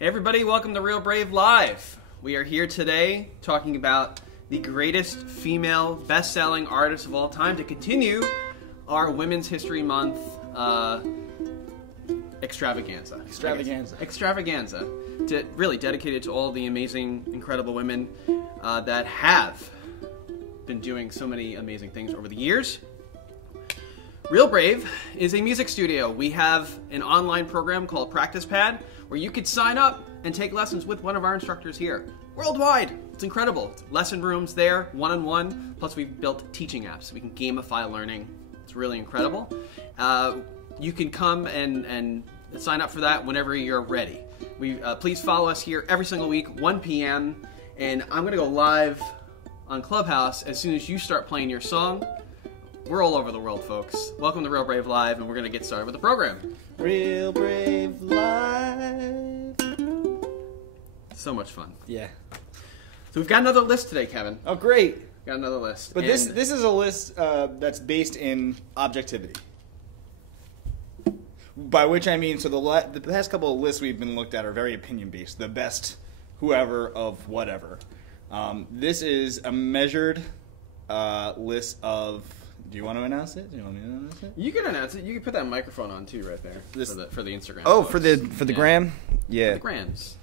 Hey everybody, welcome to Real Brave Live. We are here today talking about the greatest female best-selling artists of all time to continue our Women's History Month extravaganza. Extravaganza. Really dedicated to all the amazing, incredible women that have been doing so many amazing things over the years. Real Brave is a music studio. We have an online program called Practice Pad where you could sign up and take lessons with one of our instructors here. Worldwide! It's incredible. Lesson rooms there, one-on-one, plus we've built teaching apps. We can gamify learning. It's really incredible. You can come and sign up for that whenever you're ready. Please follow us here every single week, 1 p.m. And I'm going to go live on Clubhouse as soon as you start playing your song. We're all over the world, folks. Welcome to Real Brave Live, and we're going to get started with the program. Real Brave Live. So much fun. Yeah. So we've got another list today, Kevin. Oh, great. Got another list. But this is a list that's based in objectivity. By which I mean, so the past couple of lists we've been looked at are very opinion-based. The best whoever of whatever. This is a measured list of... Do you want to announce it? Do you want me to announce it? You can announce it. You can put that microphone on too, right there. For the Instagram. Oh, folks. for the gram? Yeah. For the grams.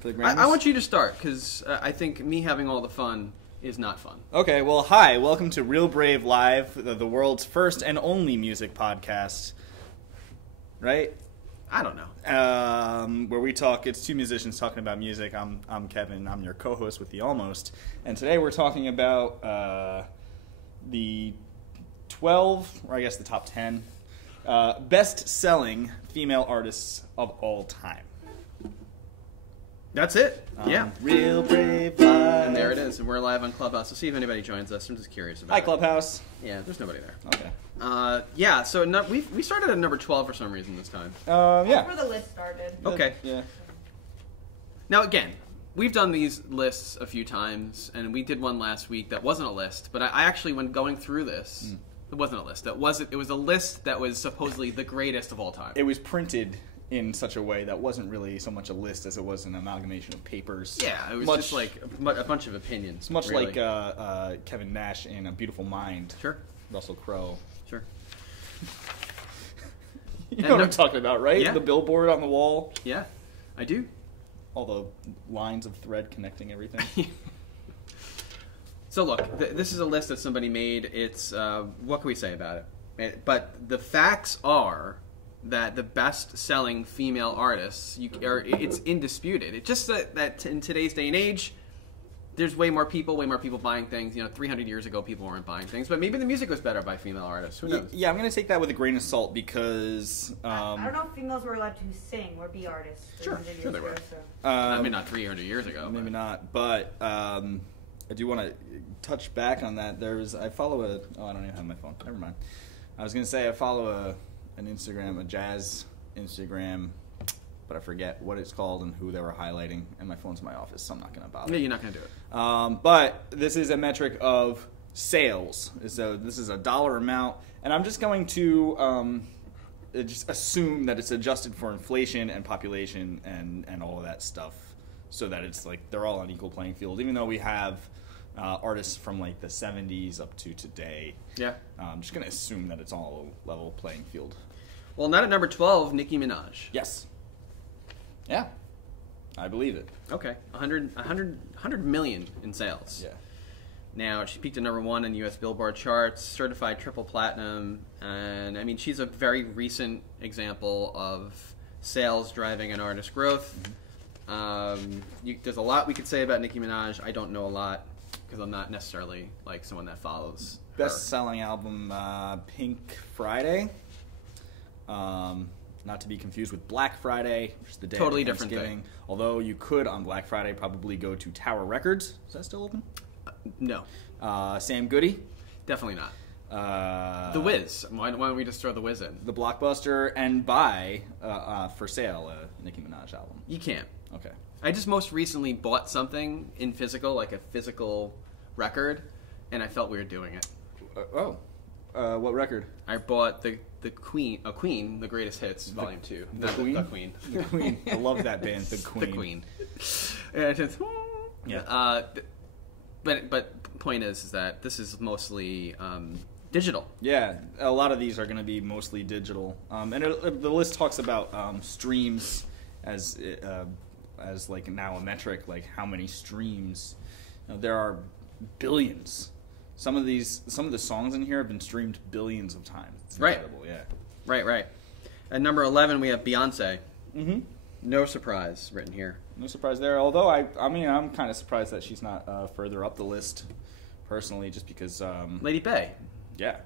For the grams? I want you to start because I think me having all the fun is not fun. Okay. Well, hi. Welcome to Real Brave Live, the world's first and only music podcast. Right? I don't know. Where we talk, it's two musicians talking about music. I'm Kevin. I'm your co-host with the Almost, and today we're talking about the 12, or I guess the top 10 best-selling female artists of all time. That's it. Yeah. Real Brave Live. And there it is. And we're live on Clubhouse. Let's see if anybody joins us. I'm just curious about Hi, it. Clubhouse. Yeah, there's nobody there. Okay. Yeah, so we started at number 12 for some reason this time. Yeah. That's where the list started. Okay. Yeah. Now, again, we've done these lists a few times, and we did one last week that wasn't a list. But I actually, when going through this, it wasn't a list. It was a list that was supposedly the greatest of all time. It was printed in such a way that wasn't really so much a list as it was an amalgamation of papers. Yeah, it was just like a bunch of opinions. It's much really. like Kevin Nash in A Beautiful Mind. Sure. Russell Crowe. Sure. You know what I'm talking about, right? Yeah. The billboard on the wall. Yeah, I do. All the lines of thread connecting everything. So look, this is a list that somebody made. It's, what can we say about it? But the facts are that the best-selling female artists, it's indisputed. It's just that in today's day and age, there's way more people buying things. 300 years ago, people weren't buying things. But maybe the music was better by female artists. Who knows? Yeah, I'm going to take that with a grain of salt because... I don't know if females were allowed to sing or be artists. Sure they were. So. I mean, not 300 years ago. Maybe not, but I do want to touch back on that. I follow I don't even have my phone. Never mind. I was going to say I follow an Instagram, a jazz Instagram, but I forget what it's called and who they were highlighting, and my phone's in my office, so I'm not going to bother. Yeah, you're not going to do it. But this is a metric of sales. So this is a dollar amount, and I'm just going to just assume that it's adjusted for inflation and population and all of that stuff, so that it's like they're all on equal playing field, even though we have artists from like the 70s up to today. Yeah. I'm just going to assume that it's all a level playing field. Well, not at number 12, Nicki Minaj. Yes. Yeah. I believe it. Okay. 100 million in sales. Yeah. Now, she peaked at number 1 in U.S. Billboard charts, certified triple platinum, and I mean, she's a very recent example of sales driving an artist's growth. Mm-hmm. There's a lot we could say about Nicki Minaj. I don't know a lot because I'm not necessarily like someone that follows her. Best-selling album, Pink Friday. Not to be confused with Black Friday, which is the day totally of different Thanksgiving. thing. Although you could, on Black Friday, probably go to Tower Records. Is that still open? No. Sam Goody. Definitely not. The Wiz. Why don't we just throw The Wiz in? The Blockbuster, and buy, for sale, a Nicki Minaj album. You can't. Okay. I just most recently bought something in physical, like a physical record, and I felt weird doing it. Oh. What record? I bought the Queen, the Greatest Hits, Volume 2. The Queen? The Queen. The Queen. I love that band, The Queen. The Queen. Yeah, just, Yeah. But point is that this is mostly digital. Yeah, a lot of these are going to be mostly digital. The list talks about streams as like now a metric, like how many streams. There are billions. Some of the songs in here have been streamed billions of times. It's incredible, yeah. Right. At number 11, we have Beyonce. Mm-hmm. No surprise written here. No surprise there. Although I'm kind of surprised that she's not further up the list, personally, just because. Lady Bay. Yeah.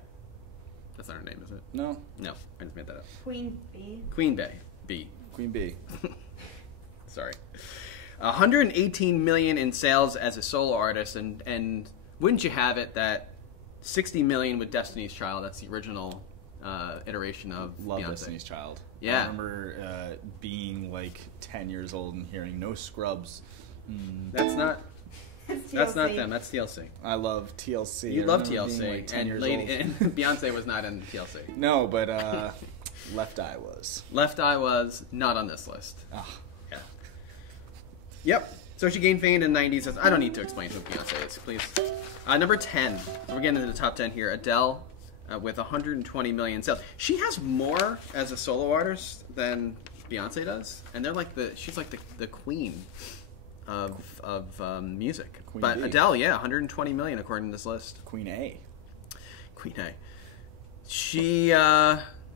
That's not her name, is it? No. No, I just made that up. Queen Bee. Queen Bay. B. Queen Bee. Sorry. 118 million in sales as a solo artist, and wouldn't you have it that 60 million with Destiny's Child? That's the original iteration of Love Beyonce. Destiny's Child. Yeah. I remember being like 10 years old and hearing No Scrubs. That's not TLC. them. That's TLC. I love TLC. You I love remember being, TLC, like, 10 and, years and Beyonce was not in TLC. No, but Left Eye was. Left Eye was not on this list. Ah. Yeah. Yep. So she gained fame in the 90s. I don't need to explain who Beyonce is, please. Number 10. We're getting into the top 10 here. Adele with 120 million sales. She has more as a solo artist than Beyonce does, and she's like the queen of music. Queen but bee. Adele, 120 million according to this list. Queen A. Queen A. She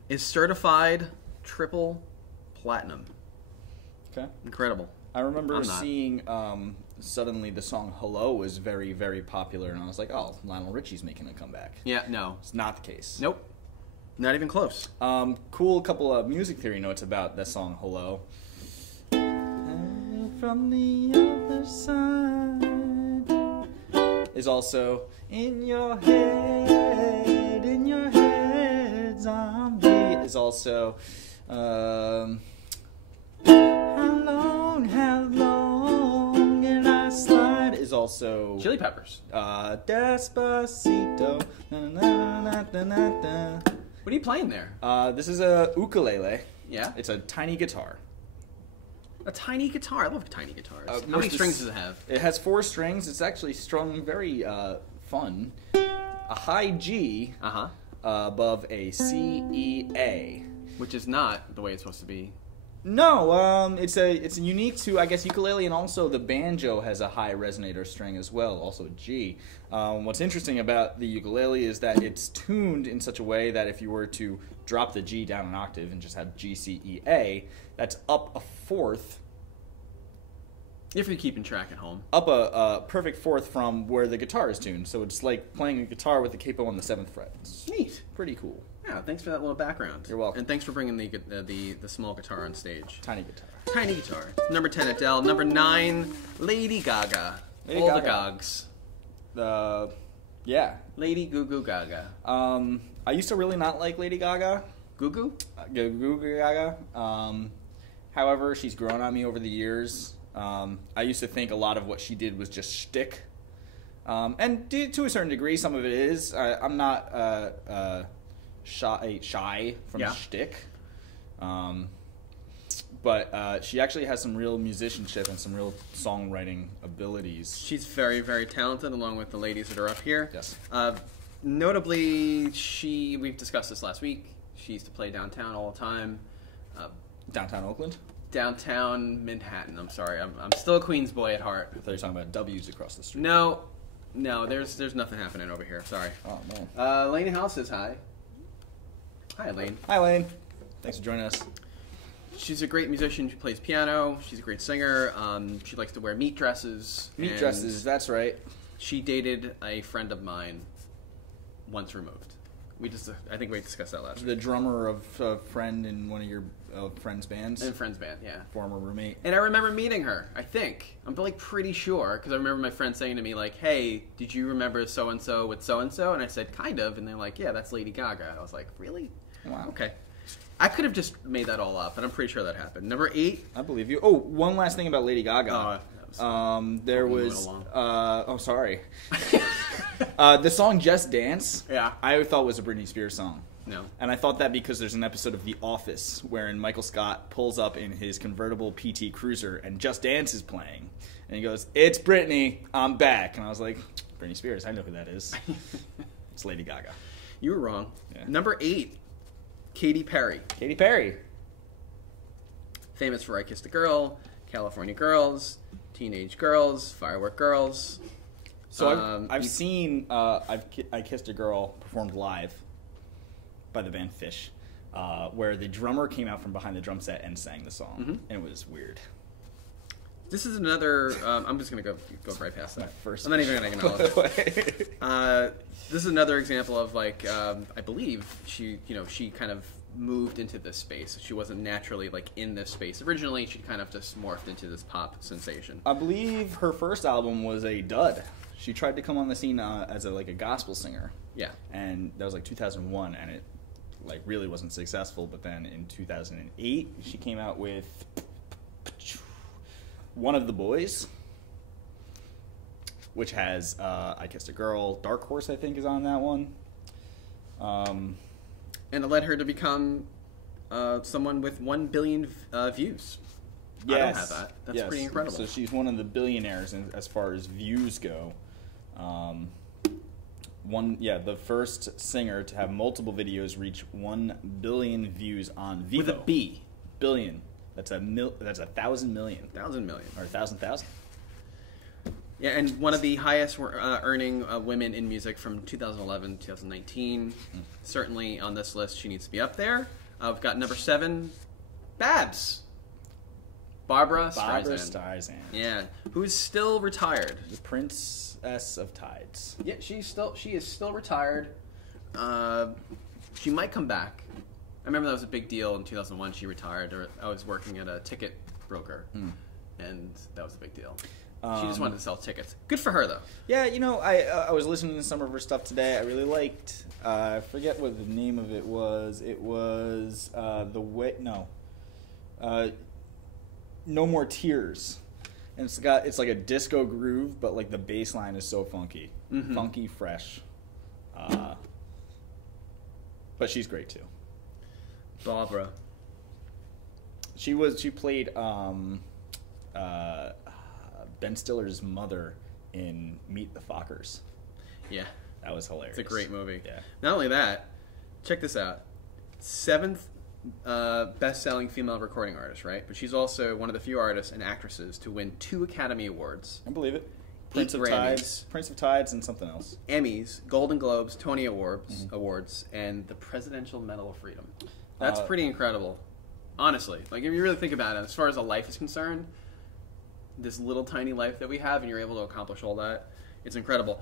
is certified triple platinum. Okay. Incredible. I remember I'm not. seeing suddenly the song Hello was very, very popular, and I was like, oh, Lionel Richie's making a comeback. Yeah, no. It's not the case. Nope. Not even close. Cool couple of music theory notes about that song Hello. From the other side is also in your head, zombie is also how long and I slide is also Chili Peppers. Despacito. Na, na, na, na, na, na. What are you playing there? This is a ukulele. Yeah? It's a tiny guitar. A tiny guitar. I love tiny guitars. How most many strings does it have? It has 4 strings. It's actually strung very fun. A high G above a C, E, A. Which is not the way it's supposed to be. No, it's unique to, I guess, ukulele, and also the banjo has a high resonator string as well, also a G. What's interesting about the ukulele is that it's tuned in such a way that if you were to drop the G down an octave and just have G, C, E, A, that's up a fourth. If you're keeping track at home. Up a perfect fourth from where the guitar is tuned. So it's like playing a guitar with the capo on the 7th fret. It's Neat. pretty cool. Yeah, thanks for that little background. You're welcome. And thanks for bringing the small guitar on stage. Tiny guitar. Tiny guitar. Number 10, Adele. Number 9, Lady Gaga. Lady All Gaga. the Gogs. Yeah. Lady Goo Goo Gaga. I used to really not like Lady Gaga. Goo Goo? Goo Goo Gaga. However, she's grown on me over the years. I used to think a lot of what she did was just shtick. And to a certain degree, some of it is. I'm not shy from shtick. But she actually has some real musicianship and some real songwriting abilities. She's very, very talented, along with the ladies that are up here. Yes. Notably, we've discussed this last week. She used to play downtown all the time. Downtown Oakland? Downtown Manhattan. I'm sorry. I'm still a Queens boy at heart. I thought you were talking about W's across the street. No, there's nothing happening over here. Sorry. Oh, man. Lane House says hi. Hi, Lane. Hi, Lane. Thanks for joining us. She's a great musician. She plays piano. She's a great singer. She likes to wear meat dresses. Meat dresses, that's right. She dated a friend of mine once removed. I think we discussed that last week. The drummer of a friend in one of your friend's bands? In Friend's band, yeah. Former roommate. And I remember meeting her, I think. I'm like pretty sure, because I remember my friend saying to me, like, hey, did you remember so-and-so with so-and-so? And I said, kind of. And they're like, yeah, that's Lady Gaga. I was like, really? Wow. Okay. I could have just made that all up, but I'm pretty sure that happened. Number 8. I believe you. Oh, one last thing about Lady Gaga. Oh, there moving was. along. Oh, sorry. The song Just Dance, Yeah. I thought was a Britney Spears song. No. And I thought that because there's an episode of The Office wherein Michael Scott pulls up in his convertible PT Cruiser and Just Dance is playing. And he goes, "It's Britney, I'm back." And I was like, Britney Spears, I know who that is. It's Lady Gaga. You were wrong. Yeah. Number 8, Katy Perry. Katy Perry. Famous for I Kissed a Girl, California Girls, Teenage Girls, Firework Girls. So I've seen I Kissed a Girl performed live by the band Fish, where the drummer came out from behind the drum set and sang the song. Mm-hmm. And it was weird. This is another. I'm just gonna go right past that. First I'm not even gonna acknowledge it. This is another example of like I believe she kind of moved into this space. She wasn't naturally like in this space originally. She kind of just morphed into this pop sensation. I believe her first album was a dud. She tried to come on the scene as a gospel singer. Yeah, And that was like 2001, and it like really wasn't successful. But then in 2008, she came out with One of the Boys, which has I Kissed a Girl. Dark Horse, I think, is on that one. and it led her to become someone with 1 billion views. Yes. I don't have that. That's Yes. pretty incredible. So she's one of the billionaires as far as views go. The first singer to have multiple videos reach 1 billion views on Vivo. With a B. Billion. That's a 1,000 million. 1,000 million. Or 1,000,000. Yeah, and one of the highest earning women in music from 2011 2019. Certainly on this list, she needs to be up there. We've got number 7, Babs. Barbara Streisand. Yeah, who is still retired. The Princess of Tides. Yeah, she is still retired. She might come back. I remember that was a big deal in 2001. She retired. Or I was working at a ticket broker, and that was a big deal. She just wanted to sell tickets. Good for her, though. Yeah, I was listening to some of her stuff today. I really liked. I forget what the name of it was. It was No More Tears, and it's like a disco groove, but like the bass line is so funky, funky, fresh. But she's great too. Barbara. She played Ben Stiller's mother in Meet the Fockers. Yeah, That was hilarious. it's a great movie. Yeah. Not only that, check this out. 7th best-selling female recording artist, right? But she's also one of the few artists and actresses to win 2 Academy Awards, I believe it. 8 Prince of Grammys, Tides, and something else. Emmys, Golden Globes, Tony Awards, and the Presidential Medal of Freedom. That's pretty incredible, honestly. Like, if you really think about it, as far as a life is concerned, this little tiny life that we have, and you're able to accomplish all that, it's incredible.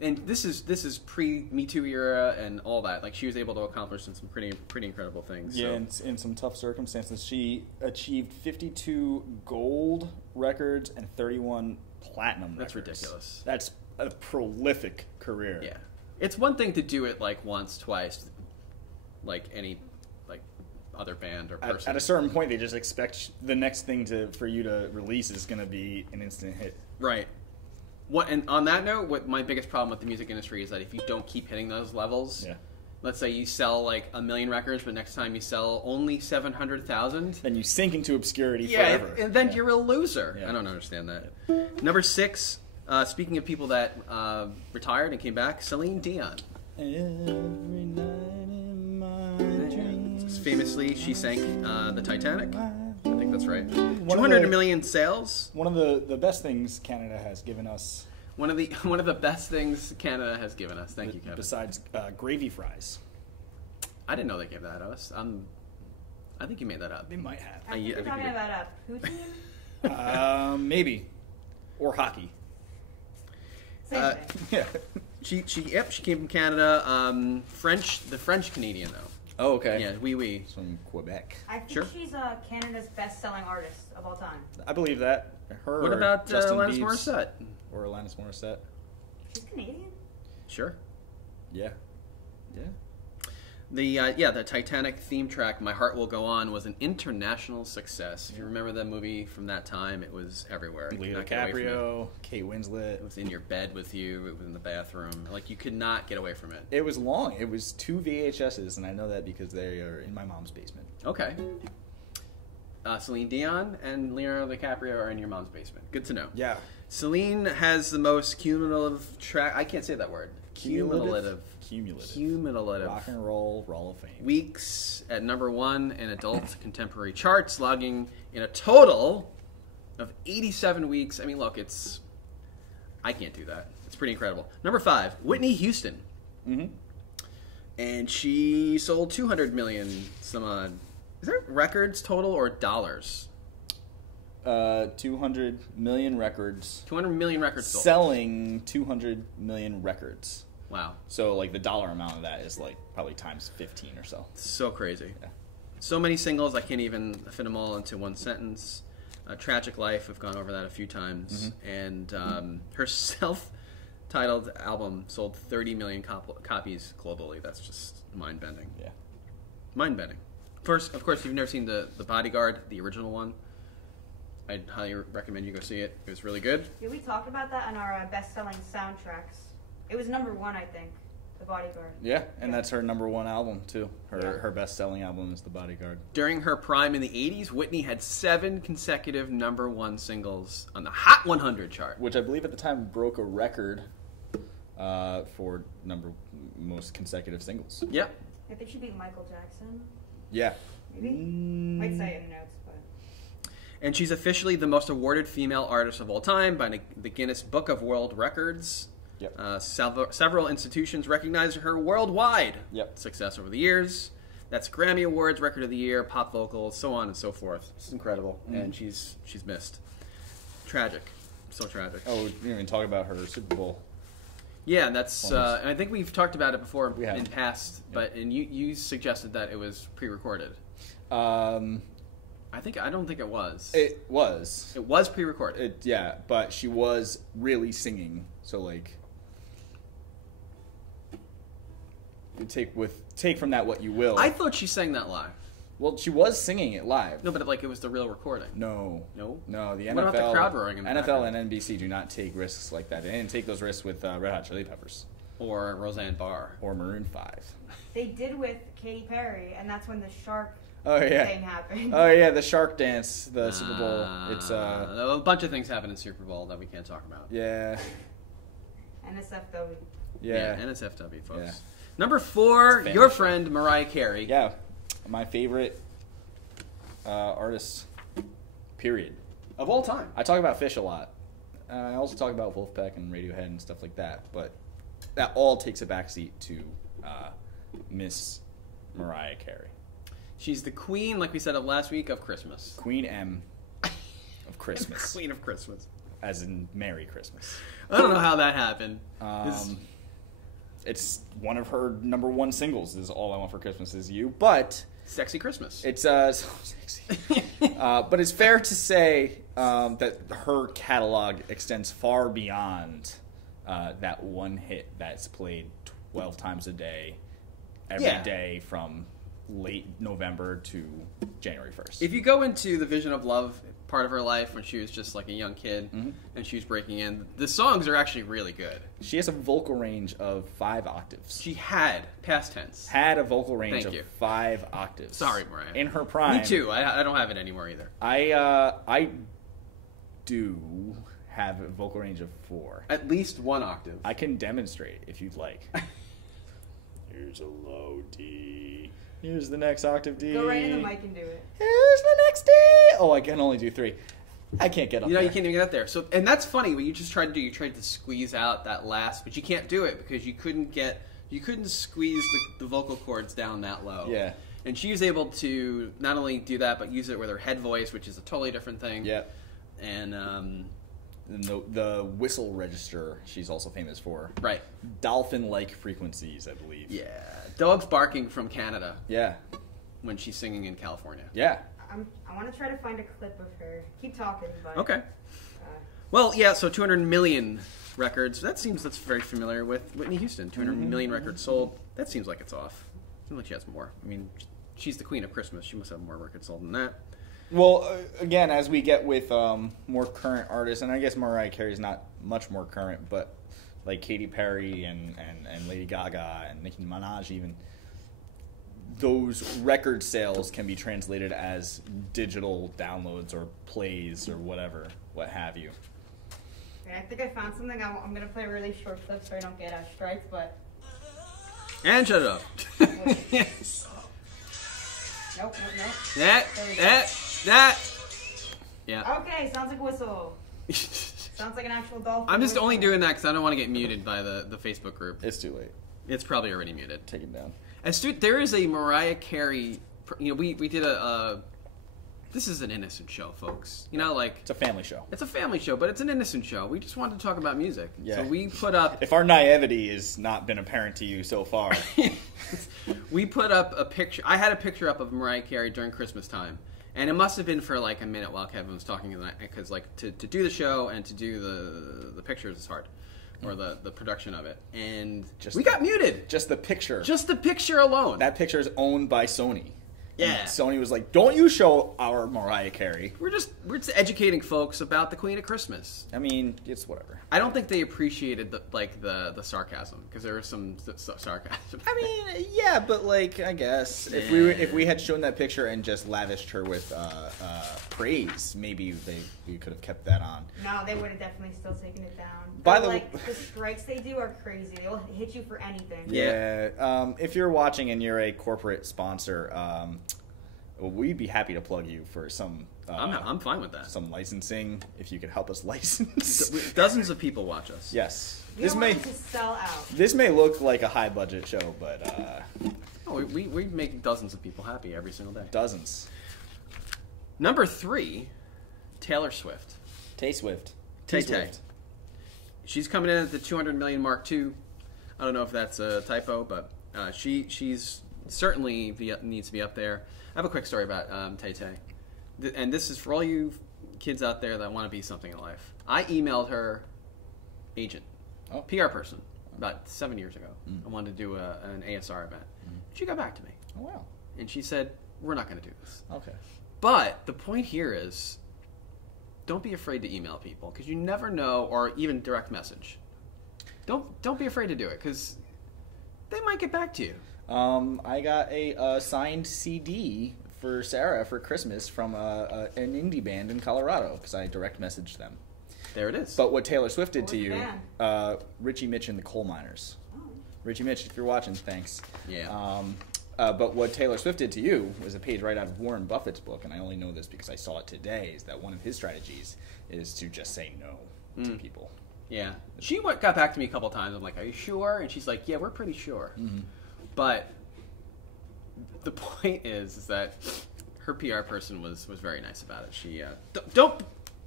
And this is pre-Me Too era and all that. Like, she was able to accomplish some pretty incredible things. Yeah, So. in some tough circumstances. She achieved 52 gold records and 31 platinum That's records. ridiculous. That's a prolific career. Yeah, it's one thing to do it like once, twice, like any other band or person. At a certain point, they just expect the next thing for you to release is going to be an instant hit. Right. And on that note, what my biggest problem with the music industry is that if you don't keep hitting those levels, let's say you sell like 1 million records, but next time you sell only 700,000, then you sink into obscurity forever. and then you're a loser. Yeah. I don't understand that. Number 6, speaking of people that retired and came back, Celine Dion. Every night in my dreams. Famously, she sank the Titanic. I think that's right. One 200 million sales. One of the best things Canada has given us. One of the best things Canada has given us. Thank you, Kevin. Besides gravy fries. I didn't know they gave that to us. I think you made that up. They might have. I think you're talking about a poo team? Maybe. Or hockey. Same thing. Yeah. She came from Canada. The French Canadian though. Oh, okay. Yeah, oui. From Quebec. I think Sure. she's Canada's best-selling artist of all time. I believe that. Her. What about Justin Alanis Biebs Morissette? Or Alanis Morissette. She's Canadian? Sure. Yeah. Yeah. The Titanic theme track, "My Heart Will Go On," was an international success. If you remember that movie from that time, it was everywhere. You Leo could not get away from it. DiCaprio, Kate Winslet. It was in your bed with you. It was in the bathroom. Like, you could not get away from it. It was long. It was 2 VHSs, and I know that because they are in my mom's basement. Okay. Celine Dion and Leonardo DiCaprio are in your mom's basement. Good to know. Yeah. Celine has the most cumulative track. I can't say that word. Cumulative. Rock and Roll Hall of Fame. Weeks at #1 in adult contemporary charts, logging in a total of 87 weeks. I mean, look, I can't do that. It's pretty incredible. #5, Whitney Houston. Mm-hmm. And she sold 200 million some odd. Is that records total or dollars? 200 million records. 200 million records sold. Selling 200 million records. Wow. So, like, the dollar amount of that is, like, probably times 15 or so. So crazy. Yeah. So many singles, I can't even fit them all into one sentence. Tragic Life, we've gone over that a few times. Mm-hmm. And her self-titled album sold 30 million copies globally. That's just mind-bending. Yeah. Mind-bending. First, of course, if you've never seen the Bodyguard, the original one, I'd highly recommend you go see it. It was really good. Yeah, we talked about that on our best-selling soundtracks. It was #1, I think, The Bodyguard. Yeah, and that's her #1 album, too. Her best-selling album is The Bodyguard. During her prime in the 80s, Whitney had 7 consecutive #1 singles on the Hot 100 chart. Which I believe at the time broke a record for most consecutive singles. Yep. I think she beat Michael Jackson. Yeah. Maybe? Might say it in notes, but... And she's officially the most awarded female artist of all time by the Guinness Book of World Records. Yep. Several institutions recognize her worldwide Yep. success over the years. That's Grammy Awards, Record of the Year, Pop Vocals, so on and so forth. It's incredible, and she's missed. Tragic, so tragic. Oh, we didn't even talk about her Super Bowl. Yeah, that's. And I think we've talked about it before in past, Yep. and you suggested that it was pre-recorded. I don't think it was. It was. It was pre-recorded. Yeah, but she was really singing, so like. Take from that what you will. I thought she sang that live. Well, she was singing it live. No, but it was the real recording. No. No? The What NFL, about the crowd roaring in the NFL background? and NBC do not take risks like that. They didn't take those risks with Red Hot Chili Peppers. Or Roseanne Barr. Or Maroon 5. They did with Katy Perry, and that's when the shark thing happened. Oh, yeah, the Shark Dance, the Super Bowl. It's a bunch of things happen in Super Bowl that we can't talk about. Yeah. NSFW. Yeah. NSFW, folks. Yeah. #4, your friend Mariah Carey. Yeah, my favorite artist, period. Of all time. I talk about Fish a lot. I also talk about Wolfpack and Radiohead and stuff like that, but that all takes a backseat to Miss Mariah Carey. She's the queen, like we said last week, of Christmas. Queen M of Christmas. Queen of Christmas. As in Merry Christmas. I don't know how that happened. It's one of her #1 singles is All I Want for Christmas Is You, but... Sexy Christmas. It's so sexy. But it's fair to say that her catalog extends far beyond that one hit that's played 12 times a day, every day from late November to January 1st. If you go into the Vision of Love part of her life when she was just like a young kid and she was breaking in, the songs are actually really good. She has a vocal range of 5 octaves. She had, past tense. Had a vocal range Thank of you. 5 octaves. Sorry, Mariah. In her prime. Me too. I don't have it anymore either. I do have a vocal range of 4. At least 1 octave. I can demonstrate if you'd like. Here's a low D. Here's the next octave D. Go right in the mic and do it. Here's the next D. Oh, I can only do 3. I can't get up there. You can't even get up there. So, and that's funny. What you just tried to do, you tried to squeeze out that last, but you can't do it because you couldn't squeeze the vocal cords down that low. Yeah. And she was able to not only do that, but use it with her head voice, which is a totally different thing. Yeah. And the whistle register she's also famous for. Right. Dolphin-like frequencies, I believe. Yeah. Dogs barking from Canada. Yeah. When she's singing in California. Yeah. I want to try to find a clip of her. Keep talking, but... Okay. Well, yeah, so 200 million records. That's very familiar with Whitney Houston. 200 million records sold. That seems like it's off. seems like she has more. I mean, she's the queen of Christmas. She must have more records sold than that. Well, again, as we get with more current artists, and I guess Mariah Carey's not much more current, but like Katy Perry and Lady Gaga and Nicki Minaj even, those record sales can be translated as digital downloads or plays or whatever, what have you. Okay, I think I found something. I'm going to play a really short clip so I don't get strikes, but... And shut it up. Nope. That. Yeah. Okay, sounds like a whistle. Sounds like an actual dolphin. I'm just only doing that because I don't want to get muted by the Facebook group. It's too late. It's probably already muted. Take it down. And there is a Mariah Carey. We did a. This is an innocent show, folks. Like it's a family show. It's a family show, but it's an innocent show. We just wanted to talk about music. Yeah. So we put up. If our naivety has not been apparent to you so far, we put up a picture. I had a picture up of Mariah Carey during Christmas time. And it must have been for like a minute while Kevin was talking, because like to do the show and to do the pictures is hard, or the production of it. And we got muted. Just the picture. Just the picture alone. That picture is owned by Sony. Yeah. And Sony was like, "Don't you show our Mariah Carey." We're just educating folks about the Queen of Christmas. I mean, it's whatever. I don't think they appreciated the sarcasm, because there was some sarcasm. I mean, yeah, but like, I guess if we had shown that picture and just lavished her with praise, maybe we could have kept that on. No, they would have definitely still taken it down. By But, the the strikes they do are crazy. They'll hit you for anything. Yeah. If you're watching and you're a corporate sponsor, we'd be happy to plug you for some. I'm fine with that. Some licensing, if you could help us license. Dozens of people watch us. Yes. We don't want to sell out. This may look like a high budget show, but we make dozens of people happy every single day. Dozens. Number 3, Taylor Swift. Tay Swift. Tay. She's coming in at the 200 million mark too. I don't know if that's a typo, but she's certainly needs to be up there. I have a quick story about Tay Tay. And this is for all you kids out there that want to be something in life. I emailed her agent, PR person, about 7 years ago. I wanted to do an ASR event. She got back to me. Oh, wow. And she said, we're not going to do this. Okay. But the point here is, don't be afraid to email people, because you never know, or even direct message. Don't be afraid to do it, because they might get back to you. I got a signed CD for Sarah for Christmas from an indie band in Colorado, because I direct messaged them. There it is. But what Taylor Swift did to What was you, the Richie Mitch and the Coal Miners. Oh. Richie Mitch, if you're watching, thanks. Yeah. But what Taylor Swift did to you was a page right out of Warren Buffett's book, and I only know this because I saw it today, is that one of his strategies is to just say no to people. Yeah. She got back to me a couple times. I'm like, are you sure? And she's like, yeah, we're pretty sure. Mm-hmm. But the point is that her PR person was very nice about it. She don't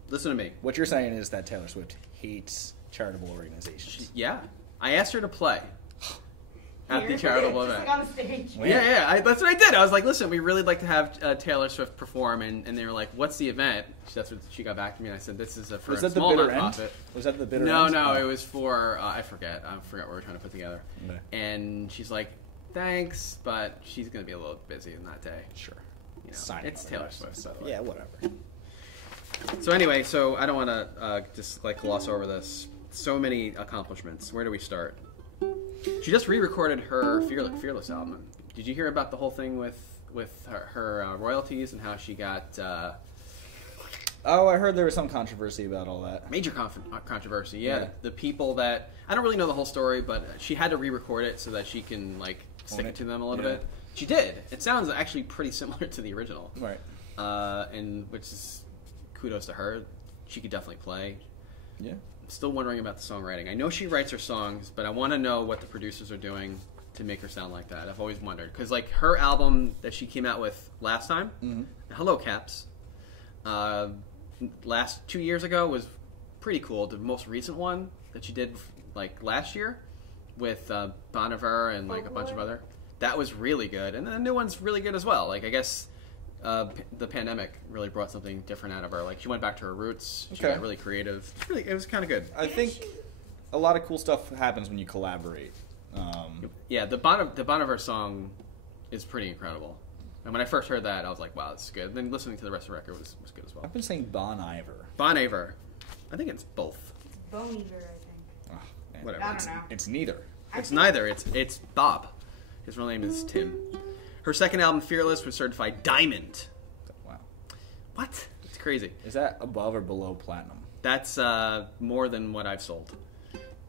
listen to me. What you're saying is that Taylor Swift hates charitable organizations. Yeah. I asked her to play at the charitable event. Like on stage. Well, Yeah. That's what I did. I was like, listen, we really like to have Taylor Swift perform, and they were like, what's the event? That's what she got back to me, and I said, this is for a small nonprofit. Was that the bitter end? end? No, it was for I forgot what we were trying to put together. Okay. And she's like, thanks, but she's going to be a little busy on that day. Sure. It's Taylor Swift, by the way. Yeah, whatever. So anyway, I don't want to just gloss over this. So many accomplishments. Where do we start? She just re-recorded her Fearless album. Did you hear about the whole thing with her royalties and how she got? Oh, I heard there was some controversy about all that. Major controversy. Yeah, the people that I don't really know the whole story, but she had to re-record it so that she can stick it to them a little bit. She did. It sounds actually pretty similar to the original. Right. And which is kudos to her. She could definitely play. Yeah. I'm still wondering about the songwriting. I know she writes her songs, but I want to know what the producers are doing to make her sound like that. I've always wondered. Because her album that she came out with last time, Hello Caps, last 2 years ago was pretty cool. The most recent one that she did last year with Bon Iver and a bunch of other, that was really good. And then the new one's really good as well. I guess the pandemic really brought something different out of her. She went back to her roots. She got really creative. It was kind of good. I think a lot of cool stuff happens when you collaborate. Yeah, the Bon Iver song is pretty incredible. And when I first heard that, I was like, wow, this is good. And then listening to the rest of the record was good as well. I've been saying Bon Iver. Bon Iver. I think it's both. It's Bon Iver, I think. Oh, man. Whatever. I don't know. It's neither. It's neither. It's Bob. His real name is Tim. Her second album, Fearless, was certified diamond. Wow. What? It's crazy. Is that above or below platinum? That's more than what I've sold.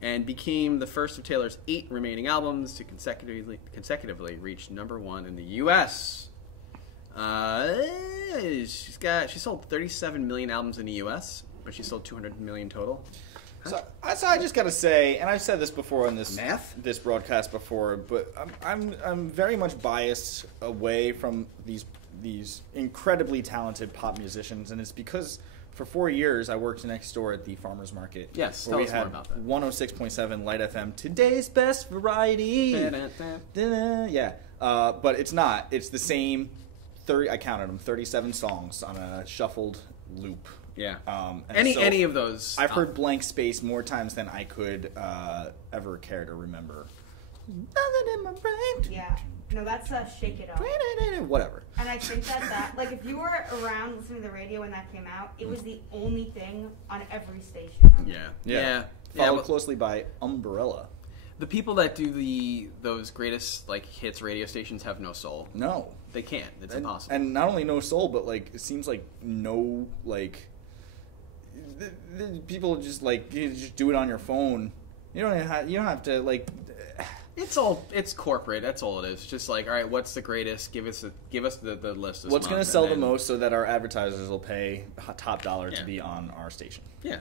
And became the first of Taylor's 8 remaining albums to consecutively reach #1 in the U.S. She sold 37 million albums in the U.S., but she sold 200 million total. So I just gotta say, and I've said this before in this Math? this broadcast before, but I'm very much biased away from these incredibly talented pop musicians, and it's because for 4 years I worked next door at the farmers market. Yes, where tell we us had more about that. 106.7 Light FM, today's best variety. Yeah, but it's not. It's the same 30. I counted them, 37 songs on a shuffled loop. Yeah. And so any of those. I've heard Blank Space more times than I could ever care to remember. Nothing in my brain. Yeah. No, that's Shake It Up. Whatever. And I think that, like, if you were around listening to the radio when that came out, it was the only thing on every station. Yeah. Followed Well, closely by Umbrella. the people that do those greatest like hits radio stations have no soul. No. They can't. It's impossible. And not only no soul, but like it seems like no like the people just like you just do it on your phone. You don't have to like. It's corporate. That's all it is. Just like, all right, what's the greatest? Give us the list. This What's going to month, sell and the then- most so that our advertisers will pay top dollar to Yeah. be on our station. Yeah,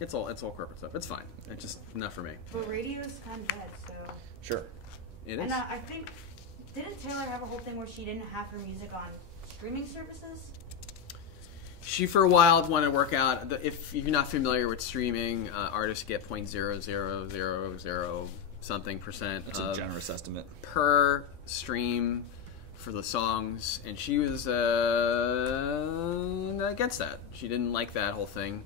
it's all corporate stuff. It's fine. It's just not for me. But radio's kind of dead, so. Sure. It is. And I think, didn't Taylor have a whole thing where she didn't have her music on streaming services? She for a while wanted to work out. If you're not familiar with streaming, artists get 0.0000 something percent. That's a generous estimate. Per stream for the songs, and she was against that. She didn't like that whole thing.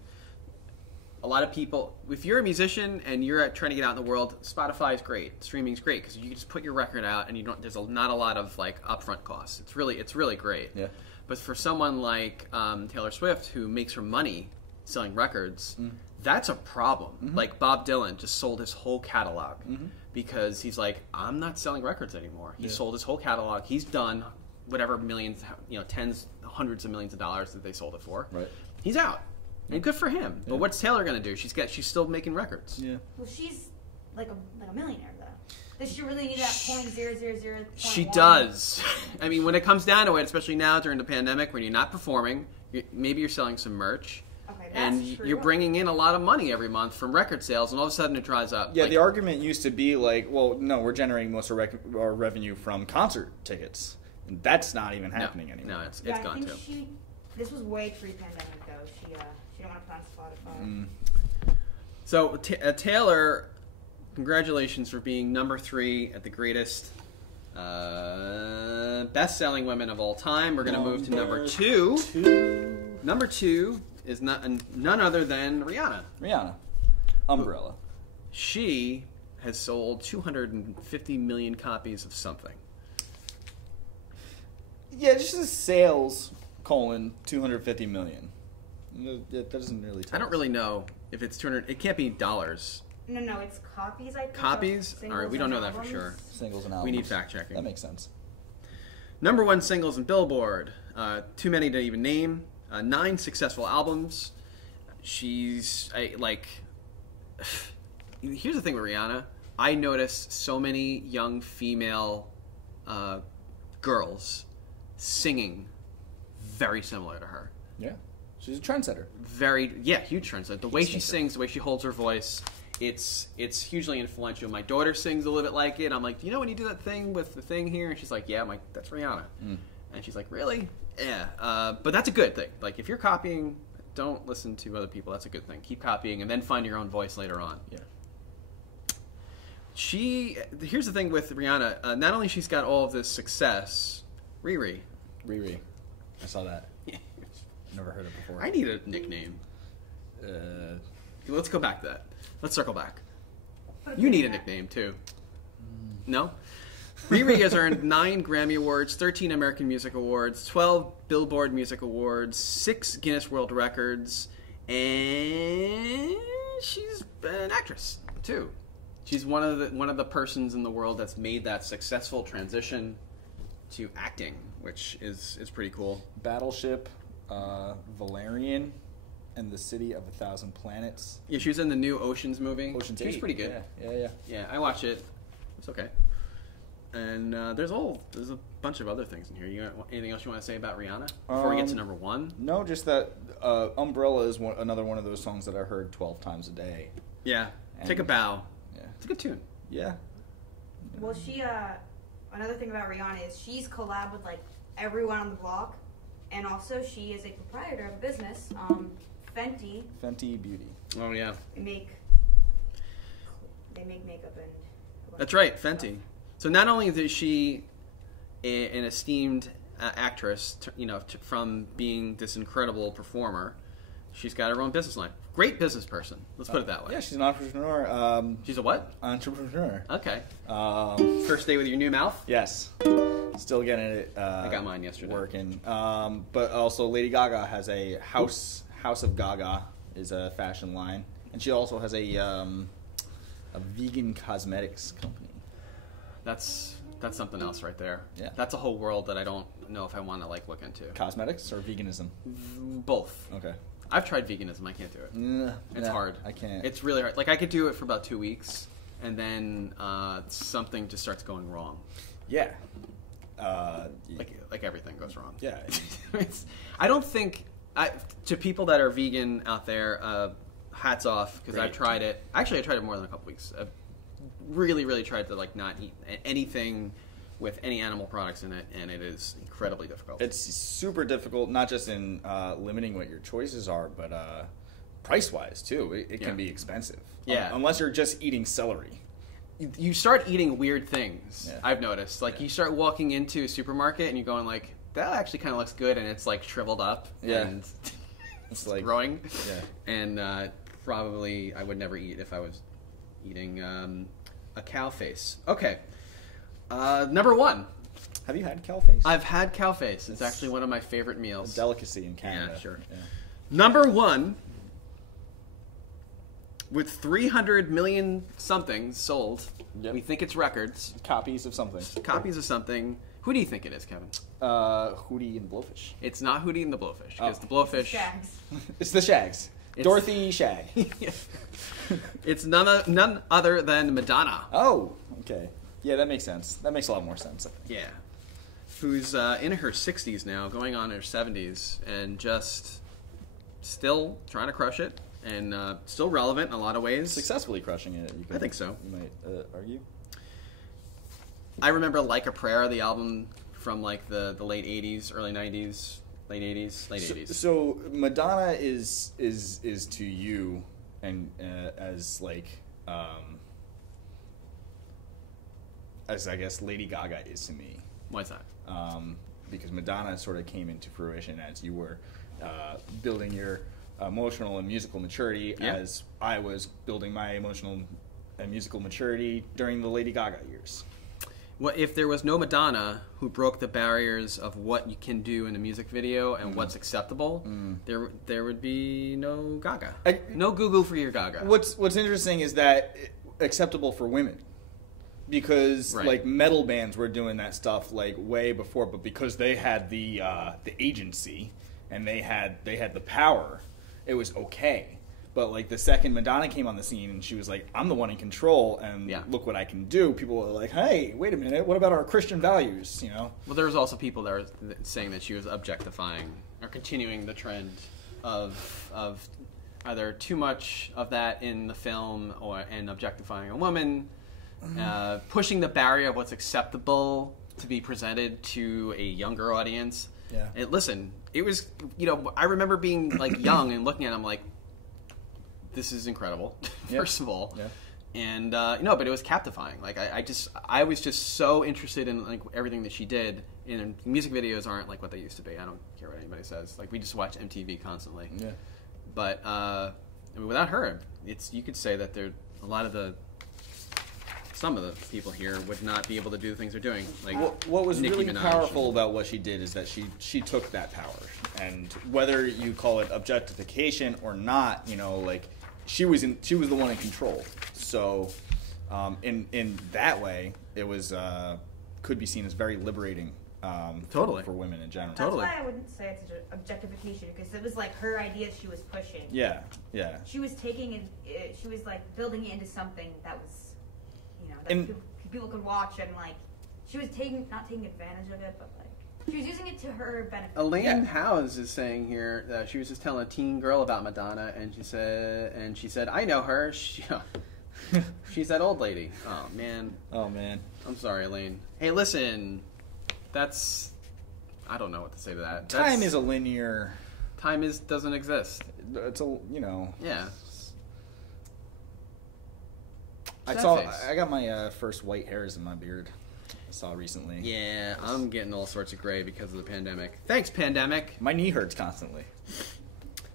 A lot of people, if you're a musician and you're trying to get out in the world, Spotify is great. Streaming's great because you can just put your record out and you don't. There's not a lot of like upfront costs. It's really great. Yeah. But for someone like Taylor Swift, who makes her money selling records, that's a problem. Mm-hmm. Like Bob Dylan just sold his whole catalog because he's like, I'm not selling records anymore. He sold his whole catalog. He's done whatever millions, tens, hundreds of millions of dollars that they sold it for. Right. He's out. And good for him. But what's Taylor going to do? She's still making records. Yeah. Well, she's like a millionaire, though. Does she really need that 0.0001? She does. I mean, when it comes down to it, especially now during the pandemic, when you're not performing, maybe you're selling some merch, Okay, and that's true. you're bringing in a lot of money every month from record sales, and all of a sudden it dries up. Yeah, Like, the argument used to be like, well, no, we're generating most of our revenue from concert tickets. And that's not even happening anymore. No, it's Yeah, gone I too. think this was way pre-pandemic, though. She didn't want to put on Spotify. So Taylor, congratulations for being number 3 at the greatest best-selling women of all time. We're going to move to number 2. Number 2 is none other than Rihanna. Rihanna. Umbrella. She has sold 250 million copies of something. Yeah, just as sales, 250 million. That doesn't really tell I don't us. really know if it's 200. It can't be dollars. No, it's copies, I think. Copies? of All right, singles we don't know and that for albums. sure. Singles and albums. We need fact checking. That makes sense. Number 1 singles in Billboard. Too many to even name. 9 successful albums. Here's the thing with Rihanna. I notice so many young female girls singing very similar to her. Yeah. She's a trendsetter. Huge trendsetter. The way she sings, the way she holds her voice, it's hugely influential. My daughter sings a little bit like it. I'm like, you know when you do that thing with the thing here? And she's like, yeah. I'm like, that's Rihanna. And she's like, really? Yeah. But that's a good thing. Like, if you're copying, don't listen to other people. That's a good thing. Keep copying and then find your own voice later on. Yeah. Here's the thing with Rihanna. Not only she's got all of this success, Riri. I saw that. Never heard it before. I need a nickname. Let's go back to that. Let's circle back. Put a You pin need in a that. nickname too. No? Riri has earned 9 Grammy Awards, 13 American Music Awards, 12 Billboard Music Awards, 6 Guinness World Records, and she's an actress too. She's one of the persons in the world that's made that successful transition to acting, which is pretty cool. Battleship, Valerian, and the City of 1,000 Planets. Yeah, she was in the new Oceans movie. Ocean's 8. She was pretty good. Yeah. I watched it. It's okay. And there's a bunch of other things in here. Anything else you want to say about Rihanna before we get to number 1? No, just that Umbrella is another one of those songs that I heard 12 times a day. Yeah. And Take a bow. Yeah. It's a good tune. Yeah. Well, she, another thing about Rihanna is she's collabed with, like, everyone on the block. And also, she is a proprietor of a business, Fenty. Fenty Beauty. Oh, yeah. They make makeup and... That's right, Fenty. So not only is she an esteemed actress, from being this incredible performer, she's got her own business line. Great business person. Let's put it that way. Yeah, she's an entrepreneur. She's a what? Entrepreneur. Okay. First day with your new mouth? Yes. Still getting it. I got mine yesterday. Working. But also, Lady Gaga has a House of Gaga is a fashion line, and she also has a vegan cosmetics company. That's something else right there. Yeah. That's a whole world that I don't know if I want to look into. Cosmetics or veganism? Both. Okay. I've tried veganism. I can't do it. It's hard. I can't. It's really hard. Like I could do it for about 2 weeks, and then something just starts going wrong. Yeah. Like everything goes wrong. Yeah. I don't think to people that are vegan out there, hats off because I've tried it. Actually, I tried it more than a couple weeks. I've really tried to not eat anything with any animal products in it, and it is incredibly difficult. It's super difficult, not just in limiting what your choices are, but price-wise too. It can be expensive. Yeah. Unless you're just eating celery. You start eating weird things. Yeah. I've noticed. You start walking into a supermarket and you're going that actually kind of looks good, and it's shriveled up. Yeah. And it's growing. Yeah. And probably I would never eat if I was eating a cow face. Okay. Number 1. Have you had cow face? I've had cow face. It's actually one of my favorite meals. A delicacy in Canada. Yeah, sure. Yeah. Number 1, with 300 million something sold. Yep. We think it's records. Copies of something. Copies of something. Who do you think it is, Kevin? Hootie and the Blowfish. It's not Hootie and the Blowfish, because the Blowfish... Shags. It's the Shags. Dorothy Shag. It's none other than Madonna. Oh, okay. Yeah, that makes sense. That makes a lot more sense. Yeah. Who's in her 60s now, going on her 70s, and just still trying to crush it, and still relevant in a lot of ways. Successfully crushing it. I think so. You might argue. I remember Like a Prayer, the album from the late 80s, early 90s, late 80s. So Madonna is to you, and as I guess Lady Gaga is to me. Why is that? Because Madonna sort of came into fruition as you were building your emotional and musical maturity, as I was building my emotional and musical maturity during the Lady Gaga years. Well, if there was no Madonna who broke the barriers of what you can do in a music video and what's acceptable, there would be no Gaga. No Goo for your Gaga. What's interesting is that acceptable for women. Because metal bands were doing that stuff way before, but because they had the agency and they had the power, it was okay. But the second Madonna came on the scene and she was like, "I'm the one in control, and look what I can do," people were like, "Hey, wait a minute, what about our Christian values?" You know. Well, there was also people that were saying that she was objectifying or continuing the trend of either too much of that in the film and objectifying a woman. Pushing the barrier of what's acceptable to be presented to a younger audience. Yeah. And listen, it was, I remember being young and looking at them this is incredible, first of all. Yeah. And, but it was captifying. I was just so interested in everything that she did. And music videos aren't what they used to be. I don't care what anybody says. We just watch MTV constantly. Yeah. But, without her, you could say that there a lot of the... It's some of the people here would not be able to do the things they're doing. Like what was Nicki really Minaj powerful about what she did is that she took that power, and whether you call it objectification or not, you know, like she was the one in control. So in that way, it was could be seen as very liberating. Totally. For women in general. That's why I wouldn't say it's objectification, because it was like her ideas she was pushing. Yeah, yeah. She was taking it. She was like building it into something that was, you know, that And- people could watch, and like she was not taking advantage of it, but like she was using it to her benefit. Elaine Howes is saying here that she was just telling a teen girl about Madonna, and she said, I know her. She's that old lady. Oh man. Oh man. I'm sorry, Elaine. Hey, listen. I don't know what to say to that. Time is a linear. Time doesn't exist. It's a, you know. Yeah. I got my first white hairs in my beard. I saw recently. Yeah, I'm getting all sorts of gray because of the pandemic. Thanks, pandemic. My knee hurts constantly.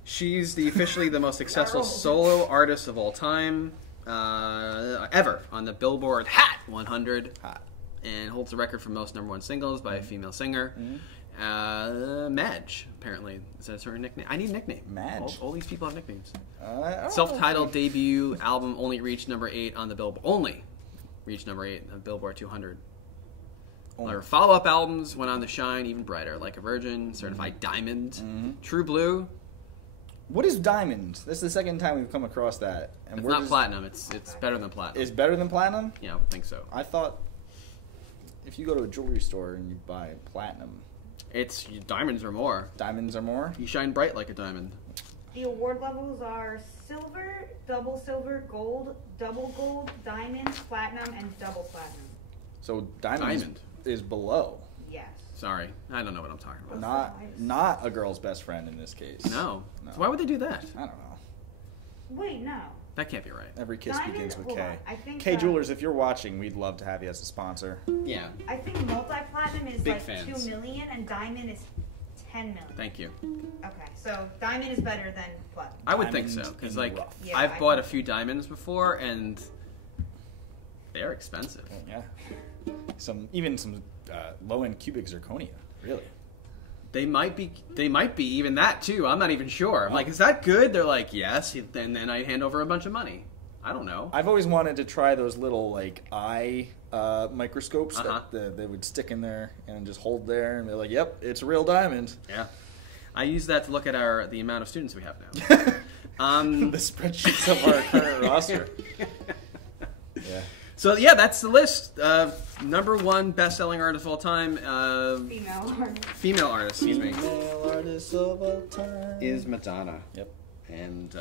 She's officially the most successful solo artist of all time ever on the Billboard Hot 100. Hot. And holds the record for most #1 singles by a female singer. Madge, apparently. Is that her nickname? I need a nickname. Madge? All these people have nicknames. Self-titled Debut album only reached #8 on the Billboard. Only reached #8 on Billboard 200. Her follow-up albums went on to shine even brighter, like A Virgin, Certified Diamond, True Blue. What is diamond? This is the second time we've come across that. And It's not platinum. It's better than platinum. It's better than platinum? Yeah, I would think so. I thought if you go to a jewelry store and you buy platinum, diamonds are more. Diamonds are more? You shine bright like a diamond. The award levels are silver, double silver, gold, double gold, diamond, platinum, and double platinum. So diamond is below. Yes. Sorry, I don't know what I'm talking about. Not a girl's best friend in this case. No. So why would they do that? I don't know. Wait, no. That can't be right. Every kiss begins with hold K. on, I think, K Jewelers, if you're watching, we'd love to have you as a sponsor. Yeah. I think multi-platinum is Big like fans. 2 million and diamond is 10 million. Thank you. Okay, so diamond is better than platinum. I would think so, Diamond because in like rough. Yeah, I've bought a few diamonds before, and they're expensive. Yeah. Even some low-end cubic zirconia, really. They might be even that too. I'm not even sure. I'm like, is that good? They're like, yes. And then I hand over a bunch of money. I don't know. I've always wanted to try those little like eye microscopes that they would stick in there and just hold there, and they're like, "Yep, it's a real diamond." Yeah, I use that to look at the amount of students we have now. The spreadsheets of our current roster. Yeah. So yeah, that's the list. #1 best-selling artist of all time. Female artist. Female artist, excuse me. Female artist of all time is Madonna. Yep. And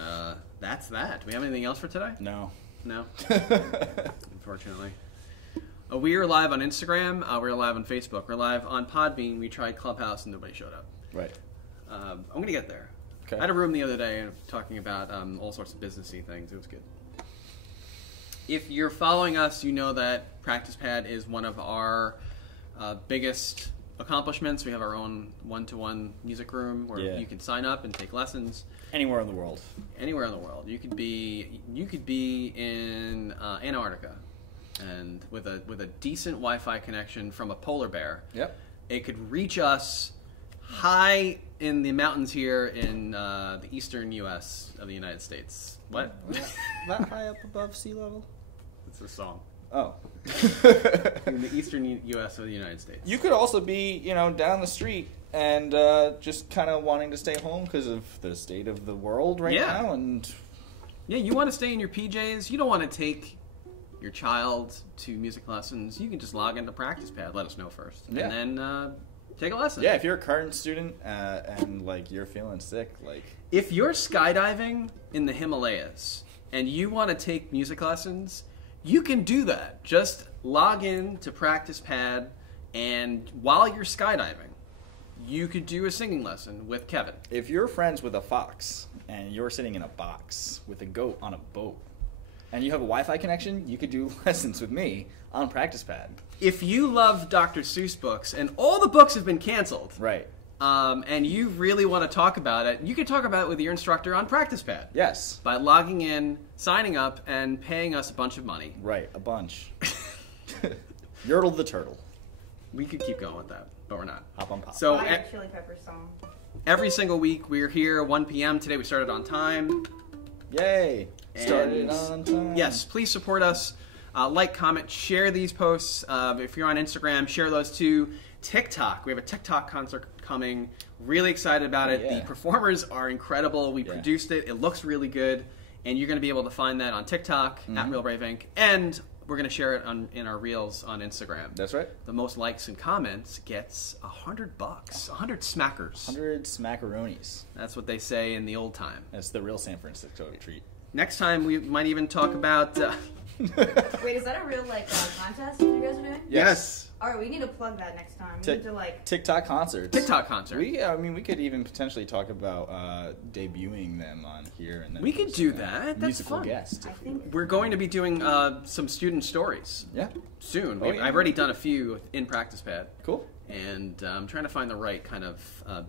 that's that. Do we have anything else for today? No. No. Unfortunately. We are live on Instagram. We're live on Facebook. We're live on Podbean. We tried Clubhouse and nobody showed up. Right. I'm going to get there. Okay. I had a room the other day talking about all sorts of businessy things. It was good. If you're following us, you know that Practice Pad is one of our biggest accomplishments. We have our own one-to-one music room where you can sign up and take lessons. Anywhere in the world. Anywhere in the world. You could be in Antarctica, and with a decent Wi-Fi connection from a polar bear. Yep. It could reach us high in the mountains here in the eastern U.S. of the United States. What? That high up above sea level? It's a song. Oh. In the eastern U.S. of the United States. You could also be, down the street and just kind of wanting to stay home because of the state of the world right now. And yeah, you want to stay in your PJs. You don't want to take your child to music lessons. You can just log into Practice Pad. Let us know first. Yeah. And then take a lesson. Yeah, if you're a current student and, you're feeling sick, If you're skydiving in the Himalayas and you want to take music lessons, you can do that. Just log in to Practice Pad, and while you're skydiving, you could do a singing lesson with Kevin. If you're friends with a fox and you're sitting in a box with a goat on a boat and you have a Wi-Fi connection, you could do lessons with me on Practice Pad. If you love Dr. Seuss books and all the books have been canceled, right, and you really want to talk about it, you can talk about it with your instructor on Practice Pad. Yes. By logging in, signing up, and paying us a bunch of money. Right, a bunch. Yertle the turtle. We could keep going with that, but we're not. Hop on pop. So Fire Chili Peppers song. every single week we're here 1 p.m. Today we started on time. Yay! Started And on time. Yes, please support us. Like, comment, share these posts. If you're on Instagram, share those too. TikTok. We have a TikTok concert coming. Really excited about it. Yeah. The performers are incredible. We produced it. It looks really good. And you're going to be able to find that on TikTok, at Real Brave Inc. And we're going to share it in our reels on Instagram. That's right. The most likes and comments gets $100. 100 smackers. 100 smackaronis. That's what they say in the old time. That's the real San Francisco treat. Next time we might even talk about... Wait, is that a real contest you guys are doing? Yes. All right, we need to plug that next time. We need to TikTok concerts. TikTok concert. We could even potentially talk about debuting them on here, and then We could do that. That's musical fun. guest. I think. We're going to be doing some student stories Yeah, soon. Oh, yeah. I've already done a few in Practice Pad. cool. And I'm trying to find the right kind of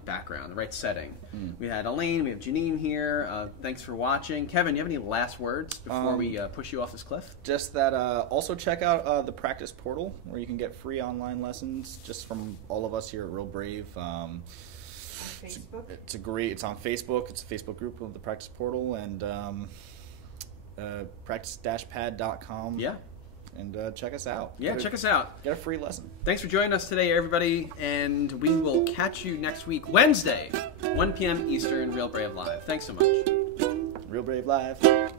background, the right setting. We had Elaine, we have Janine here. Thanks for watching. Kevin, you have any last words before we push you off this cliff? Just that. Also check out the Practice Portal, where you can get free online lessons just from all of us here at Real Brave. Facebook. It's It's on Facebook. It's a Facebook group of the Practice Portal, and practice-pad.com. Yeah. And check us out. Yeah, check us out. Get a free lesson. Thanks for joining us today, everybody. And we will catch you next week, Wednesday, 1 p.m. Eastern, Real Brave Live. Thanks so much. Real Brave Live.